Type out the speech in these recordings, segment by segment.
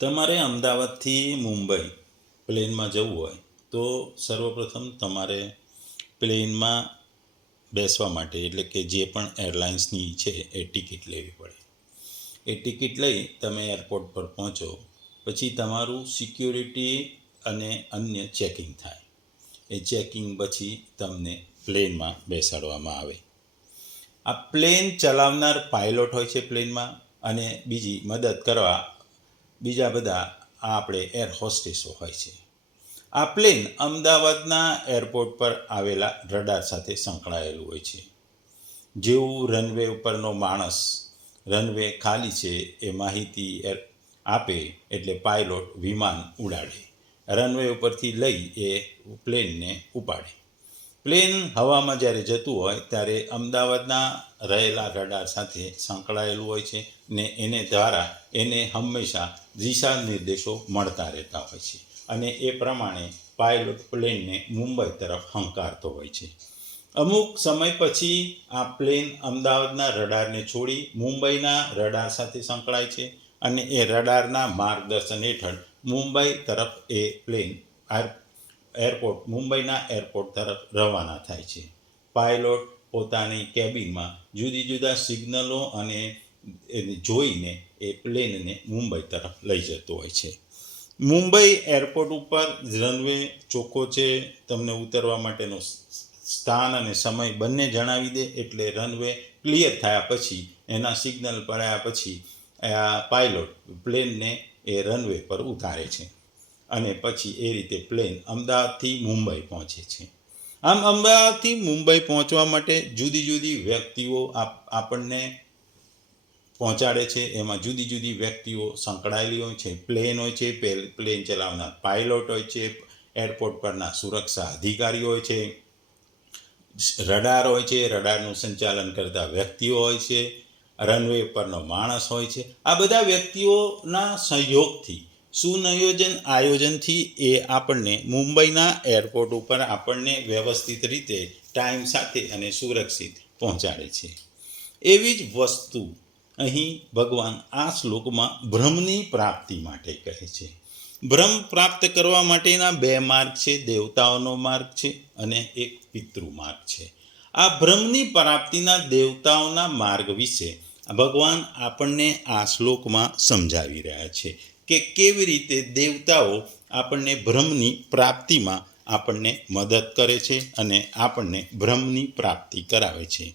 તમારે અમદાવાદથી મુંબઈ પ્લેનમાં જવું હોય તો સર્વપ્રથમ તમારે પ્લેનમાં બેસવા માટે એટલે કે જે પણ એરલાઇન્સની છે એ ટિકિટ લેવી પડે. એ ટિકિટ લઈ તમે એરપોર્ટ પર પહોંચો પછી તમારું સિક્યોરિટી અને અન્ય ચેકિંગ થાય. એ ચેકિંગ પછી તમને પ્લેનમાં બેસાડવામાં આવે. આ પ્લેન ચલાવનાર પાયલોટ હોય છે પ્લેનમાં, અને બીજી મદદ કરવા બીજા બધા આપણે એર હોસ્ટેસો હોય છે. આ પ્લેન અમદાવાદના એરપોર્ટ પર આવેલા રડાર સાથે સંકળાયેલું હોય છે. જેવું રનવે ઉપરનો માણસ રનવે ખાલી છે એ માહિતી આપે એટલે પાયલોટ વિમાન ઉડાડે, રનવે ઉપરથી લઈ એ પ્લેનને ઉપાડે. પ્લેન હવામાં જ્યારે જતું હોય ત્યારે અમદાવાદના રહેલા રડાર સાથે સંકળાયેલું હોય છે ને એને દ્વારા એને હંમેશા દિશા નિર્દેશો મળતા રહેતા હોય છે, અને એ પ્રમાણે પાયલોટ પ્લેનને મુંબઈ તરફ હંકારતો હોય છે. અમુક સમય પછી આ પ્લેન અમદાવાદના રડારને છોડી મુંબઈના રડાર સાથે સંકળાય છે, અને એ રડારના માર્ગદર્શન હેઠળ મુંબઈ તરફ એ પ્લેન મુંબઈના એરપોર્ટ તરફ રવાના થાય છે. પાયલોટ પોતાની કેબિનમાં જુદી જુદા સિગ્નલો અને જોઈને એ પ્લેનને મુંબઈ તરફ લઈ જતો હોય છે. મુંબઈ એરપોર્ટ ઉપર રનવે ચોખ્ખો છે, તમને ઉતરવા માટેનો સ્થાન અને સમય બંને જણાવી દે, એટલે રનવે ક્લિયર થયા પછી એના સિગ્નલ પડ્યા પછી આ પાયલોટ પ્લેનને એ રનવે પર ઉતારે છે, અને પછી એ રીતે પ્લેન અમદાવાદથી મુંબઈ પહોંચે છે. આમ અમદાવાદથી મુંબઈ પહોંચવા માટે જુદી જુદી વ્યક્તિઓ આપણને પહોંચાડે છે. એમાં જુદી જુદી વ્યક્તિઓ સંકળાયેલી હોય છે. પ્લેન હોય છે, પ્લેન ચલાવનાર પાયલોટ હોય છે, એરપોર્ટ પરના સુરક્ષા અધિકારીઓ હોય છે, રડાર હોય છે, રડારનું સંચાલન કરતા વ્યક્તિઓ હોય છે, રનવે પરનો માણસ હોય છે. આ બધા વ્યક્તિઓના સહયોગથી સુનિયોજન આયોજનથી એ આપણને મુંબઈના એરપોર્ટ ઉપર આપણને વ્યવસ્થિત રીતે ટાઈમ સાથે અને સુરક્ષિત પહોંચાડે છે. એવી જ વસ્તુ અહીં ભગવાન આ શ્લોકમાં બ્રહ્મની પ્રાપ્તિ માટે કહે છે. બ્રહ્મ પ્રાપ્ત કરવા માટેના બે માર્ગ છે, દેવતાઓનો માર્ગ છે અને એક પિતૃ માર્ગ છે. આ બ્રહ્મની પ્રાપ્તિના દેવતાઓના માર્ગ વિશે ભગવાન આપણને આ શ્લોકમાં સમજાવી રહ્યા છે કે કેવી રીતે દેવતાઓ આપણને બ્રહ્મની પ્રાપ્તિમાં આપણને મદદ કરે છે અને આપણને બ્રહ્મની પ્રાપ્તિ કરાવે છે.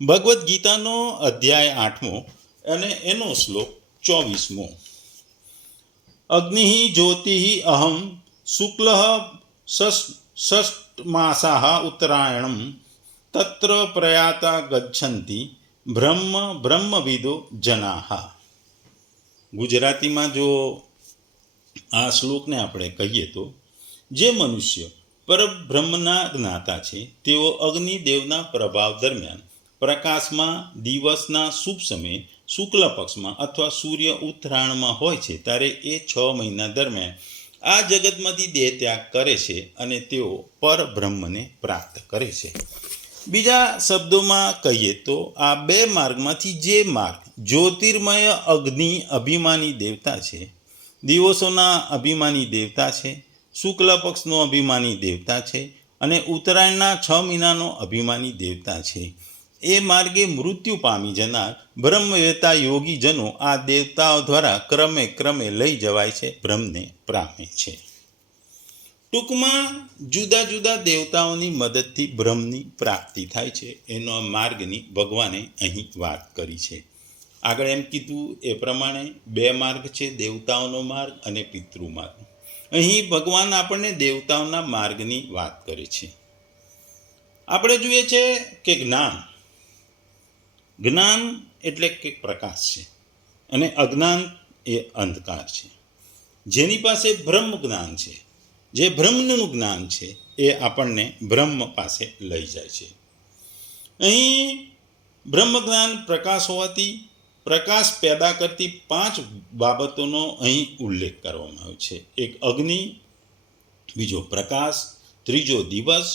ભગવદ્ ગીતાનો અધ્યાય 8મો અને એનો શ્લોક 24મો. અગ્નિ જ્યોતિ અહમ શુક્લ ષષ્ઠમાસા ઉત્તરાયણમ તત્ર પ્રયાતા ગચ્છન્તિ બ્રહ્મવિદો જનાહ. ગુજરાતીમાં જો આ શ્લોકને આપણે કહીએ તો, જે મનુષ્ય પરબ્રહ્મના જ્ઞાતા છે તેઓ અગ્નિદેવના પ્રભાવ દરમિયાન પ્રકાશમાં દિવસના શુભ સમયે શુક્લ પક્ષમાં અથવા સૂર્ય ઉત્તરાયણમાં હોય છે ત્યારે એ 6 મહિના દરમિયાન આ જગતમાંથી દેહ ત્યાગ કરે છે અને તેઓ પરબ્રહ્મને પ્રાપ્ત કરે છે. બીજા શબ્દોમાં કહીએ તો આ બે માર્ગમાંથી જે માર્ગ જ્યોતિર્મય અગ્નિ અભિમાની દેવતા છે, દિવસોના અભિમાની દેવતા છે, શુક્લ પક્ષનો અભિમાની દેવતા છે અને ઉત્તરાયણના 6 મહિનાનો અભિમાની દેવતા છે, એ માર્ગે મૃત્યુ પામી જનાર બ્રહ્મવેતા યોગીજનો આ દેવતાઓ દ્વારા ક્રમે ક્રમે લઈ જવાય છે, બ્રહ્મને પામે છે. ટૂંકમાં જુદા જુદા દેવતાઓની મદદથી બ્રહ્મની પ્રાપ્તિ થાય છે, એનો માર્ગની ભગવાને અહીં વાત કરી છે. આગળ એમ કીધું એ પ્રમાણે બે માર્ગ છે, દેવતાઓનો માર્ગ અને પિતૃ માર્ગ. અહીં ભગવાન આપણને દેવતાઓના માર્ગની વાત કરે છે. આપણે જોઈએ છે કે જ્ઞાન એટલે કે પ્રકાશ છે અને અજ્ઞાન એ અંધકાર છે. જેની પાસે બ્રહ્મ જ્ઞાન છે, જે બ્રહ્મનું જ્ઞાન છે, એ આપણને બ્રહ્મ પાસે લઈ જાય છે. અહીં બ્રહ્મ જ્ઞાન પ્રકાશ હોવાથી પ્રકાશ પેદા કરતી 5 બાબતોનો અહીં ઉલ્લેખ કરવામાં આવ્યો છે. એક અગ્નિ, બીજો પ્રકાશ, ત્રીજો દિવસ,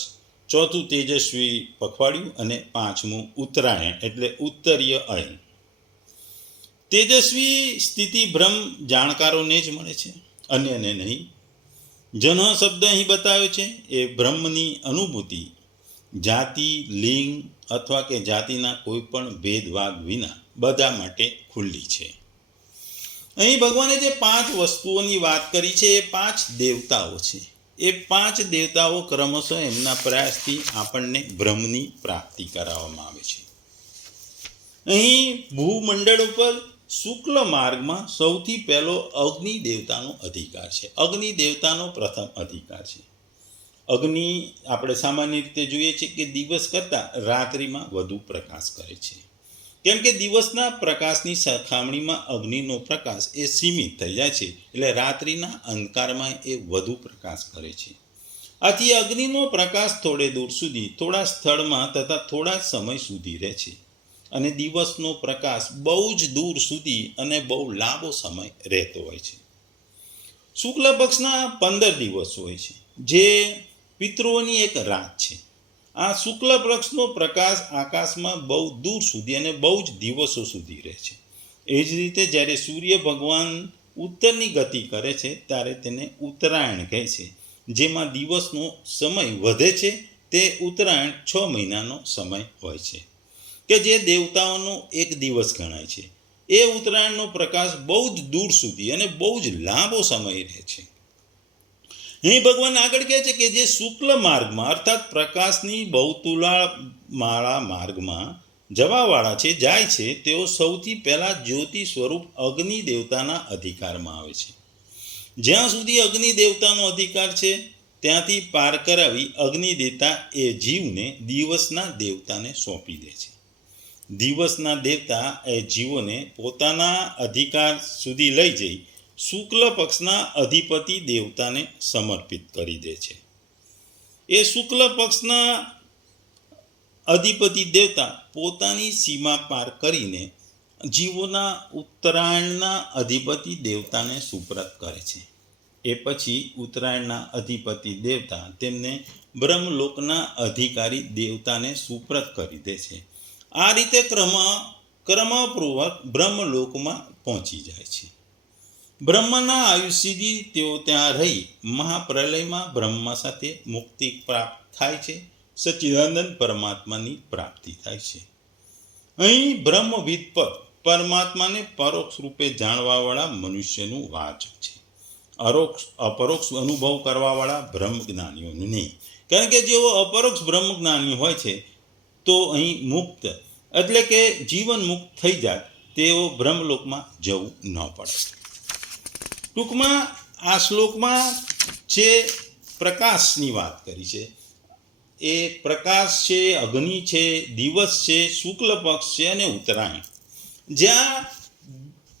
ચોથું તેજસ્વી પખવાડિયું અને 5મું ઉત્તરાયણ એટલે ઉત્તરીય અયન. તેજસ્વી સ્થિતિ બ્રહ્મ જાણકારોને જ મળે છે, અન્યને નહીં. જન શબ્દ અહીં બતાવ્યો છે એ બ્રહ્મની અનુભૂતિ જાતિ, લિંગ અથવા કે જાતિના કોઈ પણ ભેદભાવ વિના બધા માટે ખુલ્લી છે. અહીં ભગવાને જે 5 વસ્તુઓની વાત કરી છે એ 5 દેવતાઓ છે. એ 5 દેવતાઓ ક્રમશઃ એમના પ્રયાસથી આપણને બ્રહ્મની પ્રાપ્તિ કરાવવામાં આવે છે. અહીં ભૂમંડળ ઉપર શુક્લ માર્ગમાં સૌથી પહેલો અગ્નિ દેવતાનો અધિકાર છે. અગ્નિ દેવતાનો પ્રથમ અધિકાર છે. અગ્નિ આપણે સામાન્ય રીતે જોઈએ છીએ કે દિવસ કરતાં રાત્રિમાં વધુ પ્રકાશ કરે છે, કેમ કે દિવસના પ્રકાશની સરખામણીમાં અગ્નિનો પ્રકાશ એ સીમિત થઈ જાય છે, એટલે રાત્રિના અંધકારમાં એ વધુ પ્રકાશ કરે છે. આથી અગ્નિનો પ્રકાશ થોડે દૂર સુધી, થોડા સ્થળમાં તથા થોડા સમય સુધી રહે છે, અને દિવસનો પ્રકાશ બહુ જ દૂર સુધી અને બહુ લાંબો સમય રહેતો હોય છે. શુક્લ પક્ષના 15 દિવસ હોય છે, જે પિતૃઓની એક રાત છે. આ શુક્લ પક્ષનો પ્રકાશ આકાશમાં બહુ દૂર સુધી અને બહુ જ દિવસો સુધી રહે છે. એ જ રીતે જ્યારે સૂર્ય ભગવાન ઉત્તરની ગતિ કરે છે ત્યારે તેને ઉત્તરાયણ કહે છે, જેમાં દિવસનો સમય વધે છે. તે ઉત્તરાયણ 6 મહિનાનો સમય હોય છે, કે જે દેવતાઓનો એક દિવસ ગણાય છે. એ ઉત્તરાયણનો પ્રકાશ બહુ જ દૂર સુધી અને બહુ જ લાંબો સમય રહે છે. અહીં ભગવાન આગળ કહે છે કે જે શુક્લ માર્ગમાં અર્થાત પ્રકાશની બહુતુલા માળા માર્ગમાં જવાવાળા છે, જાય છે, તેઓ સૌથી પહેલા જ્યોતિ સ્વરૂપ અગ્નિ દેવતાના અધિકારમાં આવે છે. જ્યાં સુધી અગ્નિ દેવતાનો અધિકાર છે ત્યાંથી પાર કરાવી અગ્નિ દેવતા એ જીવને દિવસના દેવતાને સોંપી દે છે. દિવસના દેવતા એ જીવોને પોતાના અધિકાર સુધી લઈ જઈ શુક્લ પક્ષના અધિપતિ દેવતાને સમર્પિત કરી દે છે. એ શુક્લ પક્ષના અધિપતિ દેવતા પોતાની સીમા પાર કરીને જીવોના ઉત્તરાયણના અધિપતિ દેવતાને સુપ્રત કરે છે. એ પછી ઉત્તરાયણના અધિપતિ દેવતા તેમને બ્રહ્મલોકના અધિકારી દેવતાને સુપ્રત કરી દે છે. આ રીતે ક્રમપૂર્વક બ્રહ્મલોકમાં પહોંચી જાય છે. બ્રહ્મના આયુષ્યથી તેઓ ત્યાં રહી મહાપ્રલયમાં બ્રહ્મા સાથે મુક્તિ પ્રાપ્ત થાય છે. સચ્ચિદાનંદ પરમાત્માની પ્રાપ્તિ થાય છે. અહીં બ્રહ્મવિદ પદ પરમાત્માને પરોક્ષ રૂપે જાણવાવાળા મનુષ્યનું વાચક છે, અપરોક્ષ અનુભવ કરવાવાળા બ્રહ્મજ્ઞાનીઓનું નહીં. કારણ કે જેઓ અપરોક્ષ બ્રહ્મજ્ઞાની હોય છે તો અહીં મુક્ત એટલે કે જીવન મુક્ત થઈ જાય, તેઓ બ્રહ્મલોકમાં જવું ન પડે. ટૂંકમાં આ શ્લોકમાં જે પ્રકાશની વાત કરી છે એ પ્રકાશ છે, અગ્નિ છે, દિવસ છે, શુક્લ પક્ષ છે અને ઉત્તરાયણ. જ્યાં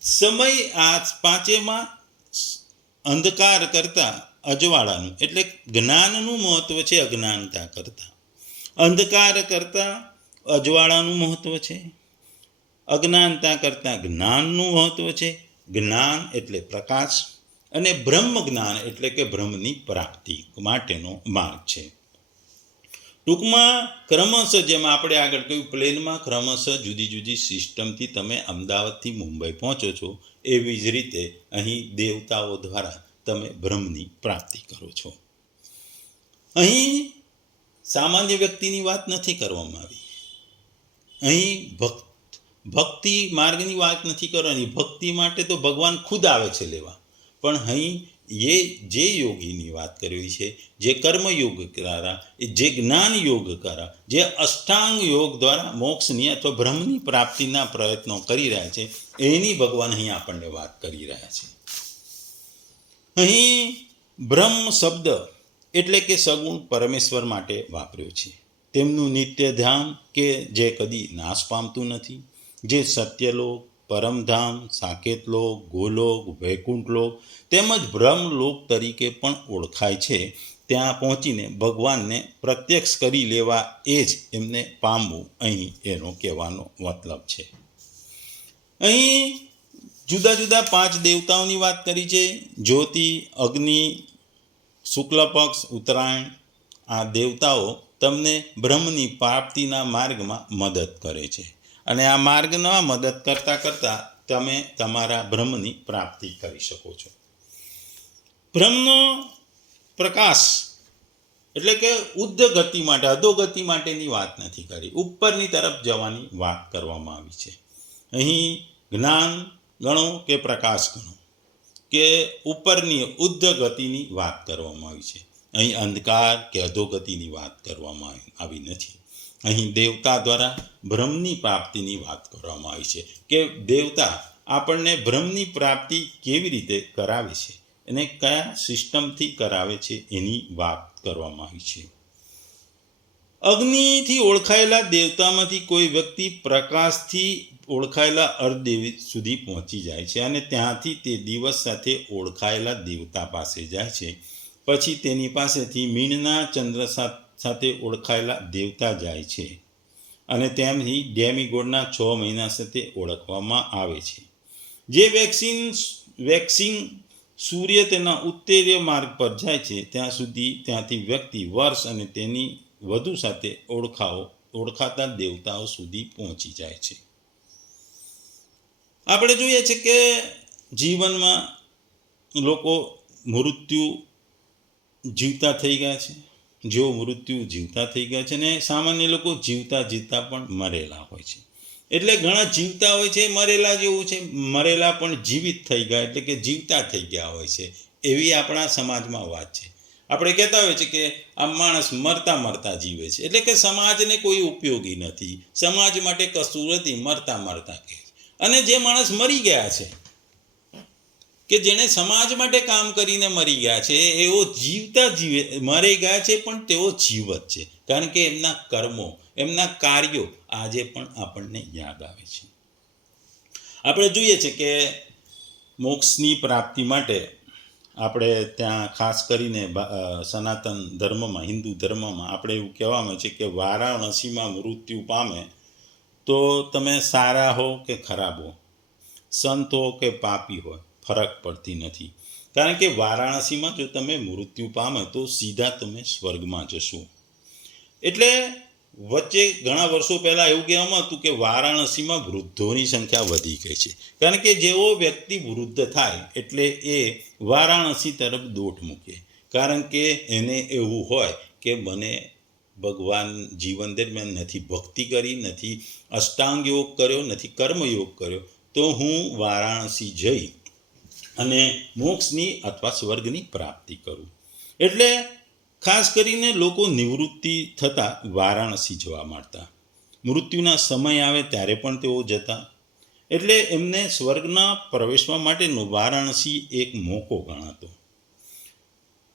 સમય આ પાંચેમાં અંધકાર કરતાં અજવાળાનું એટલે જ્ઞાનનું મહત્વ છે, અજ્ઞાનતા કરતાં. અંધકાર કરતાં અજવાળાનું મહત્વ છે, અજ્ઞાનતા કરતાં જ્ઞાનનું મહત્વ છે. જ્ઞાન એટલે પ્રકાશ અને બ્રહ્મ જ્ઞાન એટલે કે બ્રહ્મની પ્રાપ્તિ માટેનો માર્ગ છે. ટૂંકમાં ક્રમશઃ જેમ આપણે આગળ કહ્યું, પ્લેનમાં ક્રમશઃ જુદી જુદી સિસ્ટમથી તમે અમદાવાદથી મુંબઈ પહોંચો છો, એવી જ રીતે અહીં દેવતાઓ દ્વારા તમે બ્રહ્મની પ્રાપ્તિ કરો છો. અહીં સામાન્ય વ્યક્તિની વાત નથી કરવામાં આવી. અહીં ભક્તિ માર્ગની વાત નથી કરવાની. ભક્તિ માટે તો ભગવાન ખુદ આવે છે લેવા. પણ અહીં જે યોગીની વાત કરવી છે, જે કર્મયોગ દ્વારા, જે જ્ઞાન યોગ દ્વારા, જે અષ્ટાંગ યોગ દ્વારા મોક્ષની અથવા બ્રહ્મની પ્રાપ્તિના પ્રયત્નો કરી રહ્યા છે, એની ભગવાન અહીં આપણને વાત કરી રહ્યા છે. અહીં બ્રહ્મ શબ્દ એટલે કે સગુણ પરમેશ્વર માટે વાપર્યો છે. તેમનું નિત્ય ધામ કે જે કદી નાશ પામતું નથી, જે સત્યલોક, પરમધામ, સાકેતલોક, ગોલોક, વૈકુંઠલોક તેમજ બ્રહ્મલોક તરીકે પણ ઓળખાય છે. ત્યાં પહોંચીને ભગવાનને પ્રત્યક્ષ કરી લેવા, એ જ એમને પામવું, અહીં એનો કહેવાનો મતલબ છે. અહીં જુદા જુદા 5 દેવતાઓની વાત કરી છે: જ્યોતિ, અગ્નિ, શુક્લ પક્ષ, ઉત્તરાયણ. આ દેવતાઓ તમને બ્રહ્મની પ્રાપ્તિના માર્ગમાં મદદ કરે છે, અને આ માર્ગમાં મદદ કરતાં કરતાં તમે તમારા બ્રહ્મની પ્રાપ્તિ કરી શકો છો. બ્રહ્મનો પ્રકાશ એટલે કે ઉદ્ધ ગતિ માટે, અધોગતિ માટેની વાત નથી કરી, ઉપરની તરફ જવાની વાત કરવામાં આવી છે. અહીં જ્ઞાન ગણો કે પ્રકાશ ગણો કે ઉપરની ઉદ્ધ ગતિની વાત કરવામાં આવી છે. અહીં અંધકાર કે અધોગતિની વાત કરવામાં આવી નથી. અહીં દેવતા દ્વારા બ્રહ્મની પ્રાપ્તિની વાત કરવામાં આવી છે કે દેવતા આપણને બ્રહ્મની પ્રાપ્તિ કેવી રીતે કરાવે છે અને કયા સિસ્ટમથી કરાવે છે એની વાત કરવામાં આવી છે. અગ્નિથી ઓળખાયેલા દેવતામાંથી કોઈ વ્યક્તિ પ્રકાશથી ઓળખાયેલા અર્ધદેવ સુધી પહોંચી જાય છે અને ત્યાંથી તે દિવસ સાથે ઓળખાયેલા દેવતા પાસે જાય છે. પછી તેની પાસેથી મીનના ચંદ્ર સાથે ઓળખાયેલા દેવતા જાય છે અને તેમની ડેમીગોડના 6 મહિના સાથે ઓળખવામાં આવે છે. જે વેક્સિંગ સૂર્ય તેના ઉત્તરીય માર્ગ પર જાય છે ત્યાં સુધી ત્યાંથી વ્યક્તિ વર્ષ અને તેની વધુ સાથે ઓળખાતા દેવતાઓ સુધી પહોંચી જાય છે. આપણે જોઈએ છે કે જીવનમાં લોકો મૃત્યુ જીવતા થઈ ગયા છે, જેઓ મૃત્યુ જીવતા થઈ ગયા છે, અને સામાન્ય લોકો જીવતા પણ મરેલા હોય છે. એટલે ઘણા જીવતા હોય છે મરેલા જેવું છે, મરેલા પણ જીવિત થઈ ગયા એટલે કે જીવતા થઈ ગયા હોય છે, એવી આપણા સમાજમાં વાત છે. આપણે કહેતા હોય છે કે આ માણસ મરતા જીવે છે, એટલે કે સમાજને કોઈ ઉપયોગી નથી, સમાજ માટે કશું નથી, મરતા કહે. અને જે માણસ મરી ગયા છે કે જેણે સમાજ માટે કામ કરીને મરી ગયા છે, એઓ મરી ગયા છે પણ તેઓ જીવત છે, કારણ કે એમના કર્મો, એમના કાર્યો આજે પણ આપણને યાદ આવે છે. આપણે જોઈએ છે કે મોક્ષની પ્રાપ્તિ માટે આપણે ત્યાં ખાસ કરીને સનાતન ધર્મમાં, હિન્દુ ધર્મમાં આપણે એવું કહેવામાં છે કે વારાણસીમાં મૃત્યુ પામે તો તમે સારા હો કે ખરાબ હો, સંત હો કે પાપી હોય, ફરક પડતી નથી. કારણ કે વારાણસીમાં જો તમે મૃત્યુ પામે તો સીધા તમે સ્વર્ગમાં જશો. એટલે વચ્ચે ઘણા વર્ષો પહેલાં એવું કહેવામાં હતું કે વારાણસીમાં વૃદ્ધોની સંખ્યા વધી ગઈ છે, કારણ કે જેવો વ્યક્તિ વૃદ્ધ થાય એટલે એ વારાણસી તરફ દોટ મૂકે, કારણ કે એને એવું હોય કે મને ભગવાન જીવન દરમિયાન નથી ભક્તિ કરી, નથી અષ્ટાંગ યોગ કર્યો, નથી કર્મયોગ કર્યો, તો હું વારાણસી જઈ અને મોક્ષની અથવા સ્વર્ગની પ્રાપ્તિ કરું. એટલે ખાસ કરીને લોકો નિવૃત્તિ થતાં વારાણસી જવા માંડતા, મૃત્યુના સમય આવે ત્યારે પણ તેઓ જતા. એટલે એમને સ્વર્ગના પ્રવેશવા માટેનો વારાણસી એક મોકો ગણાતો.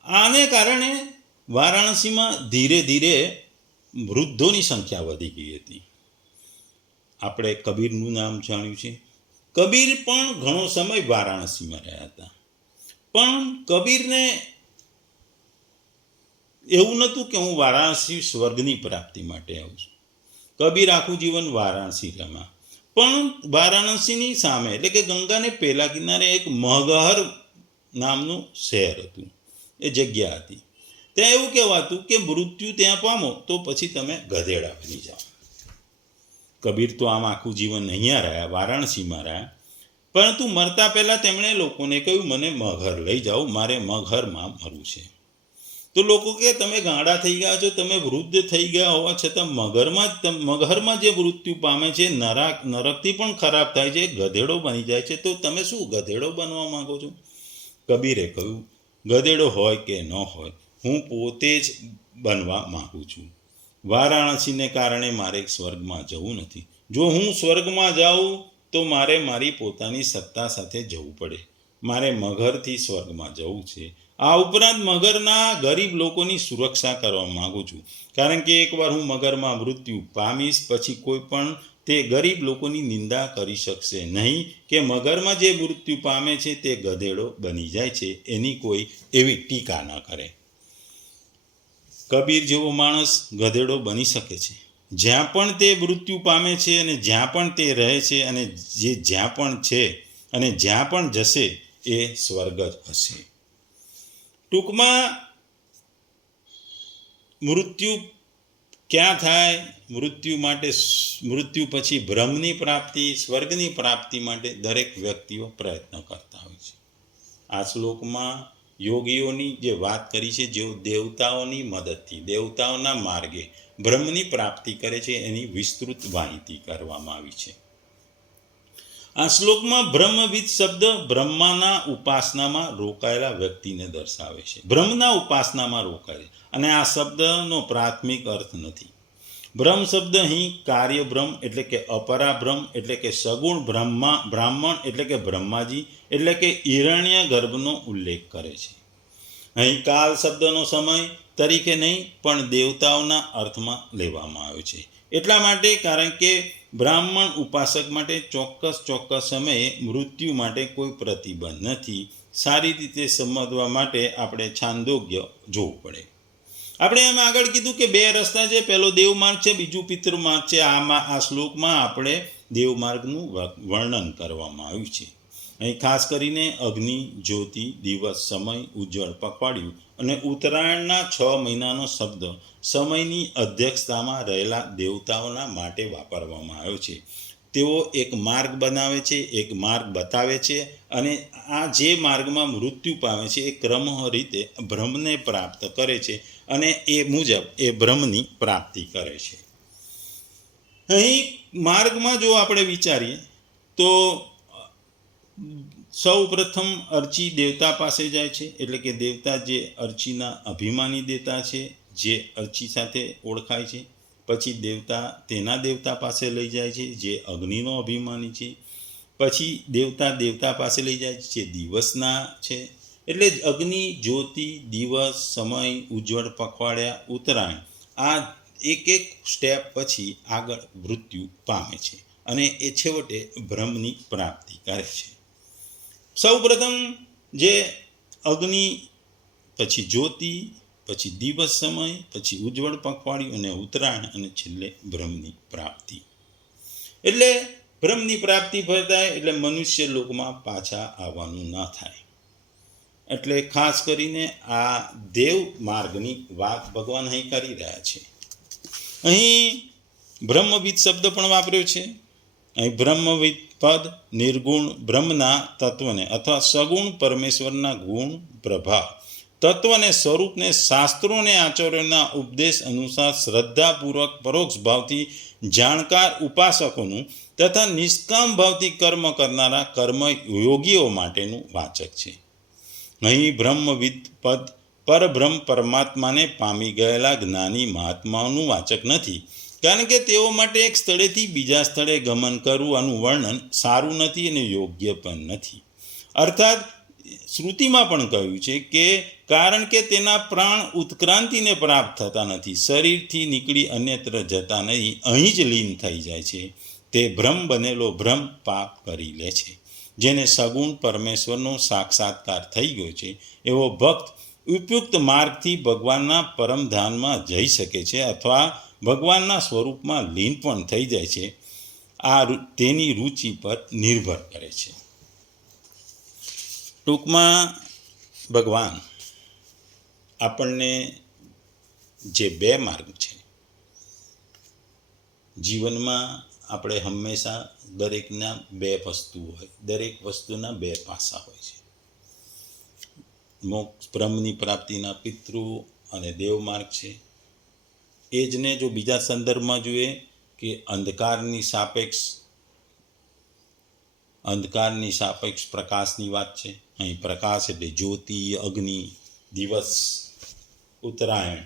આને કારણે વારાણસીમાં ધીરે ધીરે વૃદ્ધોની સંખ્યા વધી ગઈ હતી. આપણે કબીરનું નામ જાણ્યું છે. કબીર પણ ઘણો સમય વારાણસીમાં રહ્યા હતા, પણ કબીરને એવું નહોતું કે હું વારાણસી સ્વર્ગની પ્રાપ્તિ માટે આવું છું. કબીર આખું જીવન વારાણસી રમ્યા, પણ વારાણસીની સામે એટલે કે ગંગાને પેલા કિનારે એક મગહર નામનું શહેર હતું, એ જગ્યા હતી. ત્યાં એવું કહેવાતું કે મૃત્યુ ત્યાં પામો તો પછી તમે ગધેડા બની જાઓ. કબીર તો આમ આખું જીવન અહીંયા રહ્યા, વારાણસીમાં રહ્યા, પરંતુ મરતા પહેલાં તેમણે લોકોને કહ્યું મને મગહર લઈ જાઓ, મારે મગહરમાં મરવું છે. તો લોકો કહે તમે ગાંડા થઈ ગયા છો, તમે વૃદ્ધ થઈ ગયા હોવા છતાં મગહરમાં જે મૃત્યુ પામે છે નરકથી પણ ખરાબ થાય છે, ગધેડો બની જાય છે, તો તમે શું ગધેડો બનવા માંગો છો? કબીરે કહ્યું ગધેડો હોય કે ન હોય, હું પોતે જ બનવા માગું છું. વારાણસીને કારણે મારે સ્વર્ગમાં જવું નથી. જો હું સ્વર્ગમાં જાઉં તો મારે મારી પોતાની સત્તા સાથે જવું પડે. મારે મગહરથી સ્વર્ગમાં જવું છે. આ ઉપરાંત મગરના ગરીબ લોકોની સુરક્ષા કરવા માગું છું, કારણ કે એકવાર હું મગરમાં મૃત્યુ પામીશ પછી કોઈ પણ તે ગરીબ લોકોની નિંદા કરી શકશે નહીં કે મગરમાં જે મૃત્યુ પામે છે તે ગધેડો બની જાય છે, એની કોઈ એવી ટીકા ન કરે. કબીર જેવો માણસ ગધેડો બની શકે છે. જ્યાં પણ તે મૃત્યુ પામે છે અને જ્યાં પણ તે રહે છે અને જે જ્યાં પણ છે અને જ્યાં પણ જશે એ સ્વર્ગ જ હશે. ટૂંકમાં મૃત્યુ ક્યાં થાય? મૃત્યુ પછી બ્રહ્મની પ્રાપ્તિ, સ્વર્ગની પ્રાપ્તિ માટે દરેક વ્યક્તિઓ પ્રયત્ન કરતા હોય છે. આ શ્લોકમાં યોગીઓની જે વાત કરી છે, જેઓ દેવતાઓની મદદથી, દેવતાઓના માર્ગે બ્રહ્મની પ્રાપ્તિ કરે છે, એની વિસ્તૃત માહિતી કરવામાં આવી છે. આ શ્લોકમાં બ્રહ્મવિદ શબ્દ બ્રહ્માના ઉપાસનામાં રોકાયેલા વ્યક્તિને દર્શાવે છે. બ્રહ્મના ઉપાસનામાં રોકાય, અને આ શબ્દનો પ્રાથમિક અર્થ નથી. બ્રહ્મ શબ્દ અહીં કાર્ય બ્રહ્મ એટલે કે અપરા બ્રહ્મ એટલે કે સગુણ બ્રાહ્મણ એટલે કે બ્રહ્માજી એટલે કે હિરણ્ય ગર્ભનો ઉલ્લેખ કરે છે. અહીં કાલ શબ્દનો સમય તરીકે નહીં પણ દેવતાઓના અર્થમાં લેવામાં આવ્યો છે. એટલા માટે કારણ કે બ્રાહ્મણ ઉપાસક માટે ચોક્કસ સમયે મૃત્યુ માટે કોઈ પ્રતિબંધ નથી. સારી રીતે સમજવા માટે આપણે છાંદોગ્ય જોવું પડે. આપણે એમ આગળ કીધું કે 2 રસ્તા છે. પહેલો દેવમાર્ગ છે, બીજું પિતૃમાર્ગ છે. આ શ્લોકમાં આપણે દેવમાર્ગનું વર્ણન કરવામાં આવ્યું છે. અહીં ખાસ કરીને અગ્નિ, જ્યોતિ, દિવસ, સમય, ઉજ્જવળ પખવાડિયું અને ઉત્તરાયણના 6 મહિનાનો શબ્દ સમયની અધ્યક્ષતામાં રહેલા દેવતાઓના માટે વાપરવામાં આવ્યો છે. તેઓ એક માર્ગ બનાવે છે, એક માર્ગ બતાવે છે, અને આ જે માર્ગમાં મૃત્યુ પામે છે એ ક્રમ રીતે બ્રહ્મને પ્રાપ્ત કરે છે, અને એ મુજબ એ બ્રહ્મની પ્રાપ્તિ કરે છે. અહીં માર્ગમાં જો આપણે વિચારીએ તો સૌ પ્રથમ અર્ચી દેવતા પાસે જાય છે, એટલે કે દેવતા જે અર્ચીના અભિમાની દેવતા છે, જે અર્ચી સાથે ઓળખાય છે. પછી દેવતા તેના દેવતા પાસે લઈ જાય છે, જે અગ્નિનો અભિમાની છે. પછી દેવતા પાસે લઈ જાય છે, જે દિવસના છે. એટલે જ અગ્નિ, જ્યોતિ, દિવસ, સમય, ઉજ્જવળ પખવાડિયા, ઉત્તરાયણ, આ એક સ્ટેપ પછી આગળ મૃત્યુ પામે છે, અને એ છેવટે બ્રહ્મની પ્રાપ્તિ કરે છે. સૌ પ્રથમ જે અગ્નિ, પછી જ્યોતિ, પછી દિવસ, સમય, પછી ઉજ્જવળ પખવાડિયું અને ઉત્તરાયણ, અને છેલ્લે બ્રહ્મની પ્રાપ્તિ. એટલે બ્રહ્મની પ્રાપ્તિ થાય એટલે મનુષ્ય લોકમાં પાછા આવવાનું ના થાય. એટલે ખાસ કરીને આ દેવ માર્ગની વાત ભગવાન અહીં કરી રહ્યા છે. અહીં બ્રહ્મવિદ શબ્દ પણ વાપર્યો છે. અહીં બ્રહ્મવિદ પદ નિર્ગુણ બ્રહ્મના તત્વને અથવા સગુણ પરમેશ્વરના ગુણ, પ્રભાવ, તત્વને, સ્વરૂપને શાસ્ત્રોને આચાર્યોના ઉપદેશ અનુસાર શ્રદ્ધાપૂર્વક પરોક્ષ ભાવથી જાણકાર ઉપાસકોનું તથા નિષ્કામ ભાવથી કર્મ કરનારા કર્મયોગીઓ માટેનું વાચક છે. અહીં બ્રહ્મવિદ પદ પરબ્રહ્મ પરમાત્માને પામી ગયેલા જ્ઞાની મહાત્માઓનું વાચક નથી, કારણ કે તેઓ માટે એક સ્થળેથી બીજા સ્થળે ગમન કરવાનું વર્ણન સારું નથી અને યોગ્ય પણ નથી. અર્થાત શ્રુતિમાં પણ કહ્યું છે કે કારણ કે તેના પ્રાણ ઉત્ક્રાંતિને પ્રાપ્ત થતા નથી, શરીરથી નીકળી અન્યત્ર જતા નહીં, અહીં જ લીન થઈ જાય છે, તે બ્રહ્મ બનેલો બ્રહ્મ પાપ કરી લે છે. જેને સગુણ પરમેશ્વરનો સાક્ષાત્કાર થઈ ગયો છે એવો ભક્ત ઉપયુક્ત માર્ગથી ભગવાનના પરમધામમાં જઈ શકે છે, અથવા ભગવાનના સ્વરૂપમાં લીન પણ થઈ જાય છે. આ તેની રુચિ પર નિર્ભર કરે છે. ટૂંકમાં ભગવાન આપણને જે 2 માર્ગ છે જીવનમાં, આપણે હંમેશા દરેકના 2 વસ્તુ હોય, દરેક વસ્તુના 2 પાસા હોય છે. મોક્ષ બ્રહ્મની પ્રાપ્તિના પિતૃ અને દેવ માર્ગ છે. એ જ ને જો બીજા સંદર્ભમાં જોઈએ કે અંધકારની સાપેક્ષ પ્રકાશની વાત છે. અહીં પ્રકાશ એટલે જ્યોતિ, અગ્નિ, દિવસ, ઉત્તરાયણ,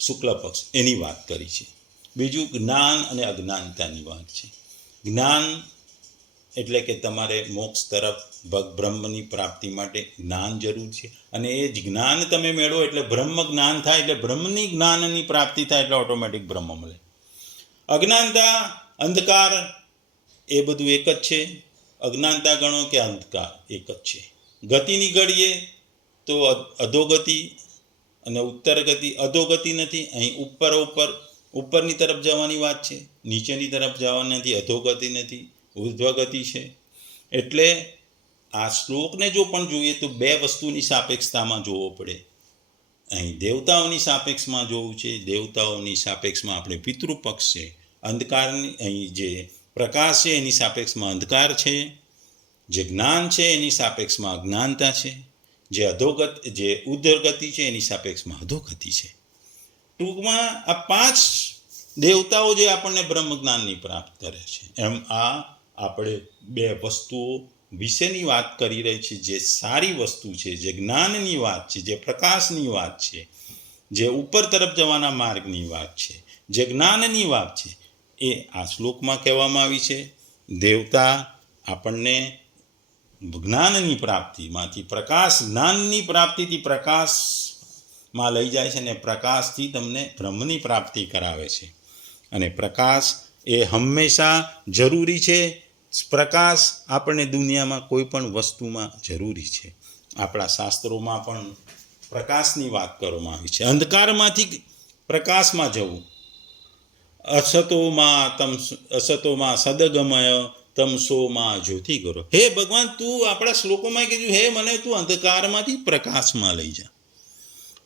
શુક્લ પક્ષ, એની વાત કરી છે. બીજું જ્ઞાન અને અજ્ઞાનતાની વાત છે. જ્ઞાન એટલે કે તમારે મોક્ષ તરફ બ્રહ્મની પ્રાપ્તિ માટે જ્ઞાન જરૂર છે, અને એ જ જ્ઞાન તમે મેળવો એટલે બ્રહ્મ જ્ઞાન થાય, એટલે બ્રહ્મની જ્ઞાનની પ્રાપ્તિ થાય, એટલે ઓટોમેટિક બ્રહ્મ મળે. અજ્ઞાનતા, અંધકાર એ બધું એક જ છે. અજ્ઞાનતા ગણો કે અંધકાર એક જ છે. ગતિની ઘડીએ તો અધોગતિ અને ઉત્તર ગતિ. અધોગતિ નથી, અહીં ઉપરની તરફ જવાની વાત છે, નીચેની તરફ જવાની નથી. અધોગતિ નથી, ઉર્ધ્વગતિ છે. એટલે આ શ્લોકને જો પણ જોઈએ તો 2 વસ્તુની સાપેક્ષતામાં જોવો પડે. અહીં દેવતાઓની સાપેક્ષમાં જોવું છે. દેવતાઓની સાપેક્ષમાં આપણે પિતૃપક્ષ છે. અંધકારની અહીં જે પ્રકાશ છે એની સાપેક્ષમાં અંધકાર છે. જે જ્ઞાન છે એની સાપેક્ષમાં અજ્ઞાનતા છે. જે ઉદ્ધરગતિ છે એની સાપેક્ષમાં અધોગતિ છે. ટૂંકમાં આ 5 દેવતાઓ જે આપણને બ્રહ્મ જ્ઞાનની પ્રાપ્ત કરે છે, એમ આ આપણે 2 વસ્તુઓ વિશેની વાત કરી રહી છે. જે સારી વસ્તુ છે, જે જ્ઞાનની વાત છે, જે પ્રકાશની વાત છે, જે ઉપર તરફ જવાના માર્ગની વાત છે, જે જ્ઞાનની વાત છે, એ આ શ્લોકમાં કહેવામાં આવી છે. દેવતા આપણને જ્ઞાનની પ્રાપ્તિમાંથી જ્ઞાનની પ્રાપ્તિથી પ્રકાશમાં લઈ જાય છે, અને પ્રકાશથી તમને બ્રહ્મની પ્રાપ્તિ કરાવે છે. અને પ્રકાશ એ હંમેશા જરૂરી છે. પ્રકાશ આપણને દુનિયામાં કોઈ પણ વસ્તુમાં જરૂરી છે. આપણા શાસ્ત્રોમાં પણ પ્રકાશની વાત કરવામાં આવી છે. અંધકારમાંથી પ્રકાશમાં જવું. અસતોમાં સદગમય તમસોમાં જ્યોતિગરો. હે ભગવાન, તું આપણા શ્લોકોમાં કીધું, હે મને તું અંધકારમાંથી પ્રકાશમાં લઈ જા.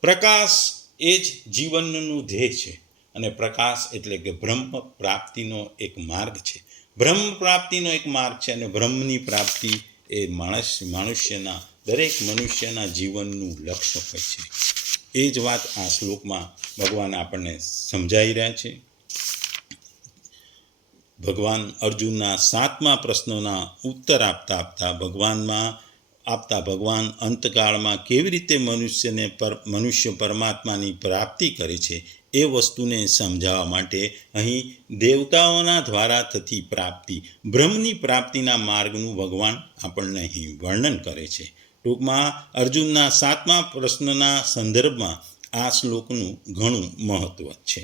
પ્રકાશ એ જ જીવનનું ધ્યેય છે. અને પ્રકાશ એટલે કે બ્રહ્મ પ્રાપ્તિનો એક માર્ગ છે. બ્રહ્મ પ્રાપ્તિનો એક માર્ગ છે. અને બ્રહ્મની પ્રાપ્તિ એ દરેક મનુષ્યના જીવનનું લક્ષ્ય હોય છે. એ જ વાત આ શ્લોકમાં ભગવાન આપણને સમજાવી રહ્યા છે. ભગવાન અર્જુનના 7મા પ્રશ્નોના ઉત્તર આપતા ભગવાન અંતકાળમાં કેવી રીતે મનુષ્ય પરમાત્માની પ્રાપ્તિ કરે છે એ વસ્તુને સમજાવવા માટે અહીં દેવતાઓના દ્વારા થતી પ્રાપ્તિ, બ્રહ્મની પ્રાપ્તિના માર્ગનું ભગવાન આપણને અહીં વર્ણન કરે છે. ટૂંકમાં અર્જુનના 7મા પ્રશ્નના સંદર્ભમાં આ શ્લોકનું ઘણું મહત્ત્વ છે.